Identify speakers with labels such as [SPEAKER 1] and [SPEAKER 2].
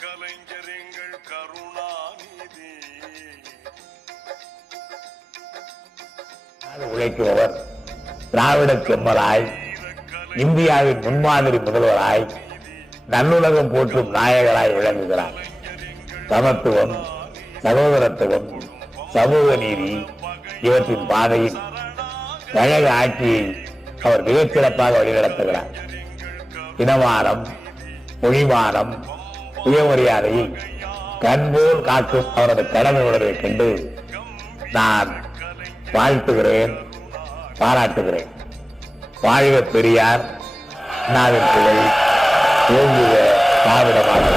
[SPEAKER 1] கலைஞர் கருணாநிதி. உழைக்கிறவர் திராவிட செம்மராய் இந்தியாவின் முன்மாதிரி முதல்வராய் நன்னுலகம் போற்றும் நாயகராய் விளங்குகிறார். சமத்துவம் சகோதரத்துவம் சமூக நீதி இவற்றின் பாதையில் கழக ஆட்சியை அவர் மிகச்சிறப்பாக வழிநடத்துகிறார். இனவாரம் மொழிவாரம் சுயமரியாதையை கண்போல் காக்கும் அவரது கடமை உணர்வை கண்டு நான் வாழ்த்துகிறேன் பாராட்டுகிறேன். வாழ்க பெரியார் அண்ணாவின் பிள்ளை ஓங்குக திராவிட மாநில